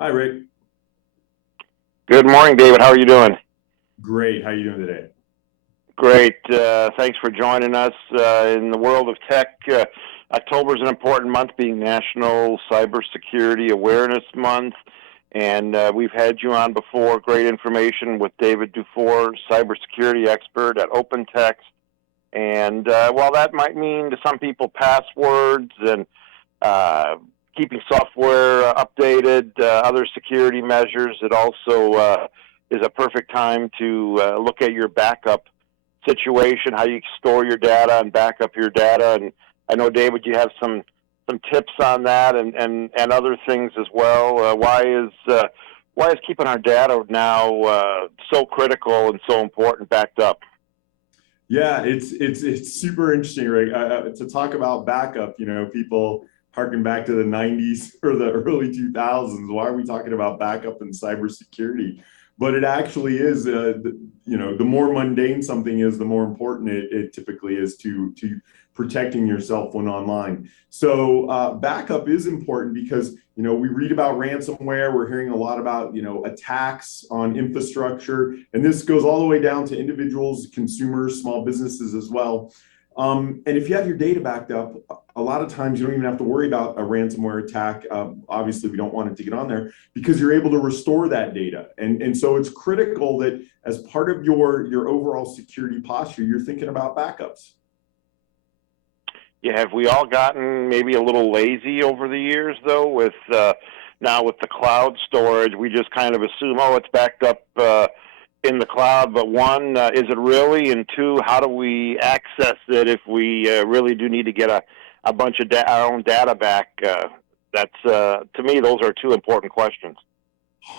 Hi, Rick. Good morning, David. How are you doing? Great. How you doing today? Great. Thanks for joining us. In the world of tech, October is an important month, being National Cybersecurity Awareness Month. And we've had you on before. Great information with David Dufour, cybersecurity expert at OpenText. And while that might mean to some people passwords and uh, keeping software updated, other security measures, it also is a perfect time to look at your backup situation, how you store your data and back up your data. And I know, David, you have some tips on that and other things as well. Why is keeping our data now so critical and so important backed up? Yeah, it's super interesting, Rick. To talk about backup, people harken back to the 90s or the early 2000s. Why are we talking about backup and cybersecurity? But it actually is, the more mundane something is, the more important it typically is to protecting yourself when online. So backup is important because we read about ransomware. We're hearing a lot about attacks on infrastructure, and this goes all the way down to individuals, consumers, small businesses as well. And if you have your data backed up, a lot of times you don't even have to worry about a ransomware attack. Obviously, we don't want it to get on there because you're able to restore that data. And so it's critical that as part of your overall security posture, you're thinking about backups. Yeah, have we all gotten maybe a little lazy over the years, though, with now with the cloud storage? We just kind of assume, oh, it's backed up in the cloud. But one, is it really? And two, how do we access it if we really do need to get a bunch of our own data back? That's to me, those are two important questions.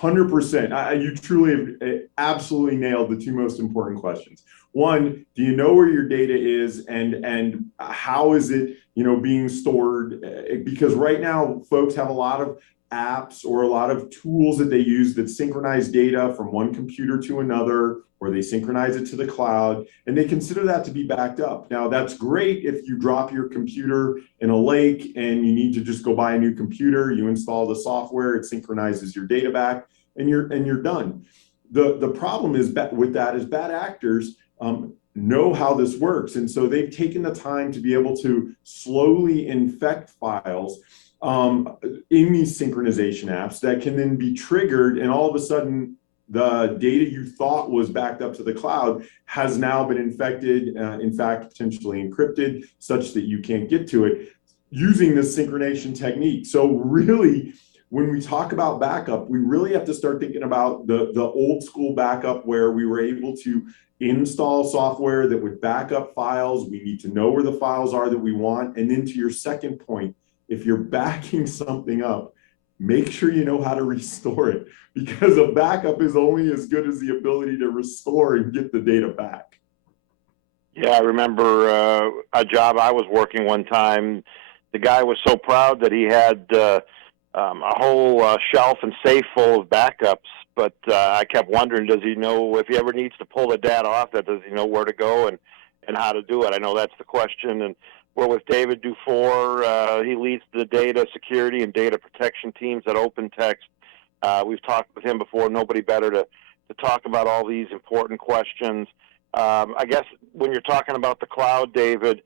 100%. You truly have absolutely nailed the two most important questions. One, do you know where your data is, and how is it being stored? Because right now folks have a lot of apps or a lot of tools that they use that synchronize data from one computer to another, or they synchronize it to the cloud, and they consider that to be backed up. Now, that's great if you drop your computer in a lake and you need to just go buy a new computer. You install the software, it synchronizes your data back, and you're done. The problem is with that is bad actors know how this works, and so they've taken the time to be able to slowly infect files in these synchronization apps that can then be triggered, and all of a sudden the data you thought was backed up to the cloud has now been infected, in fact, potentially encrypted, such that you can't get to it using this synchronization technique. So really, when we talk about backup, we really have to start thinking about the old school backup, where we were able to install software that would back up files. We need to know where the files are that we want. And then to your second point, if you're backing something up, make sure you know how to restore it, because a backup is only as good as the ability to restore and get the data back. Yeah, I remember a job I was working one time. The guy was so proud that he had a whole shelf and safe full of backups. But I kept wondering, does he know if he ever needs to pull the data off that? Does he know where to go and how to do it? I know that's the question. And we're with David Dufour. He leads the data security and data protection teams at OpenText. We've talked with him before. Nobody better to talk about all these important questions. I guess when you're talking about the cloud, David,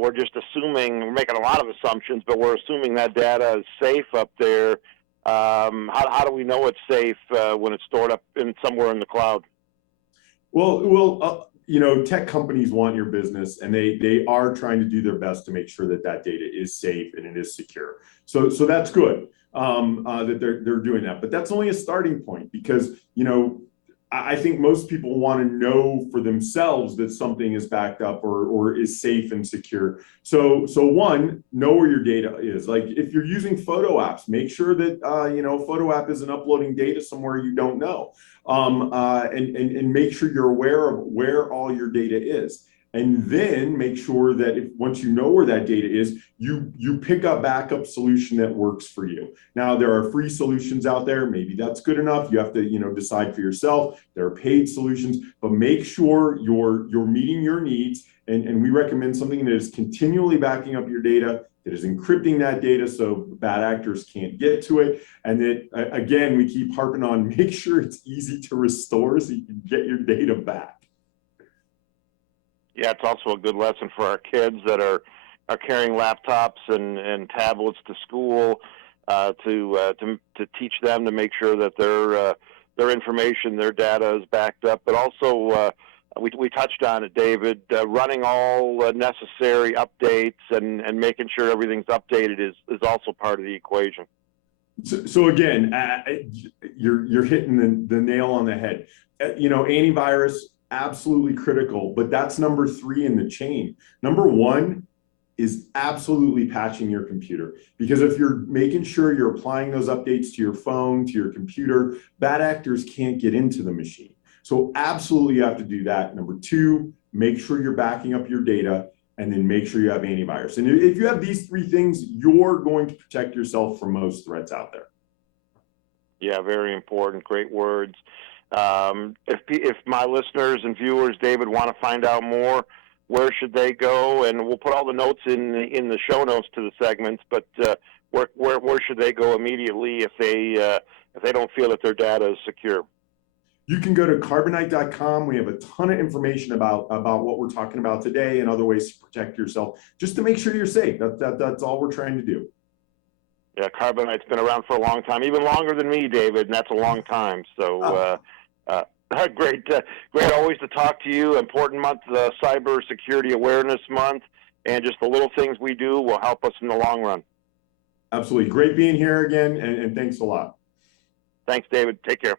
we're just assuming, we're making a lot of assumptions, but we're assuming that data is safe up there. How do we know it's safe when it's stored up in somewhere in the cloud? Tech companies want your business, and they are trying to do their best to make sure that that data is safe and it is secure. So that's good that they're doing that. But that's only a starting point, because I think most people want to know for themselves that something is backed up or is safe and secure. So one, know where your data is. Like if you're using photo apps, make sure that photo app isn't uploading data somewhere you don't know, and make sure you're aware of where all your data is. And then make sure that once you know where that data is, you pick a backup solution that works for you. Now, there are free solutions out there. Maybe that's good enough. You have to decide for yourself. There are paid solutions, but make sure you're meeting your needs and we recommend something that is continually backing up your data, that is encrypting that data so bad actors can't get to it. And that, again, we keep harping on, make sure it's easy to restore so you can get your data back. Yeah, it's also a good lesson for our kids that are carrying laptops and tablets to school, to teach them to make sure that their information, their data is backed up. But also, we touched on it, David, running all necessary updates and making sure everything's updated is also part of the equation. So again, you're hitting the nail on the head. Antivirus, absolutely critical, but that's number 3 in the chain. Number 1 is absolutely patching your computer, because if you're making sure you're applying those updates to your phone, to your computer, bad actors can't get into the machine. So absolutely you have to do that. Number 2, make sure you're backing up your data, and then make sure you have antivirus. And if you have these 3 things, you're going to protect yourself from most threats out there. Yeah, very important. Great words. If my listeners and viewers, David, want to find out more, where should they go? And we'll put all the notes in the show notes to the segments. But where should they go immediately if they don't feel that their data is secure? You can go to carbonite.com. We have a ton of information about what we're talking about today and other ways to protect yourself, just to make sure you're safe. That's all we're trying to do. Yeah, Carbonite's been around for a long time, even longer than me, David, and that's a long time. So great always to talk to you. Important month, the Cybersecurity Awareness Month, and just the little things we do will help us in the long run. Absolutely. Great being here again, and thanks a lot. Thanks, David. Take care.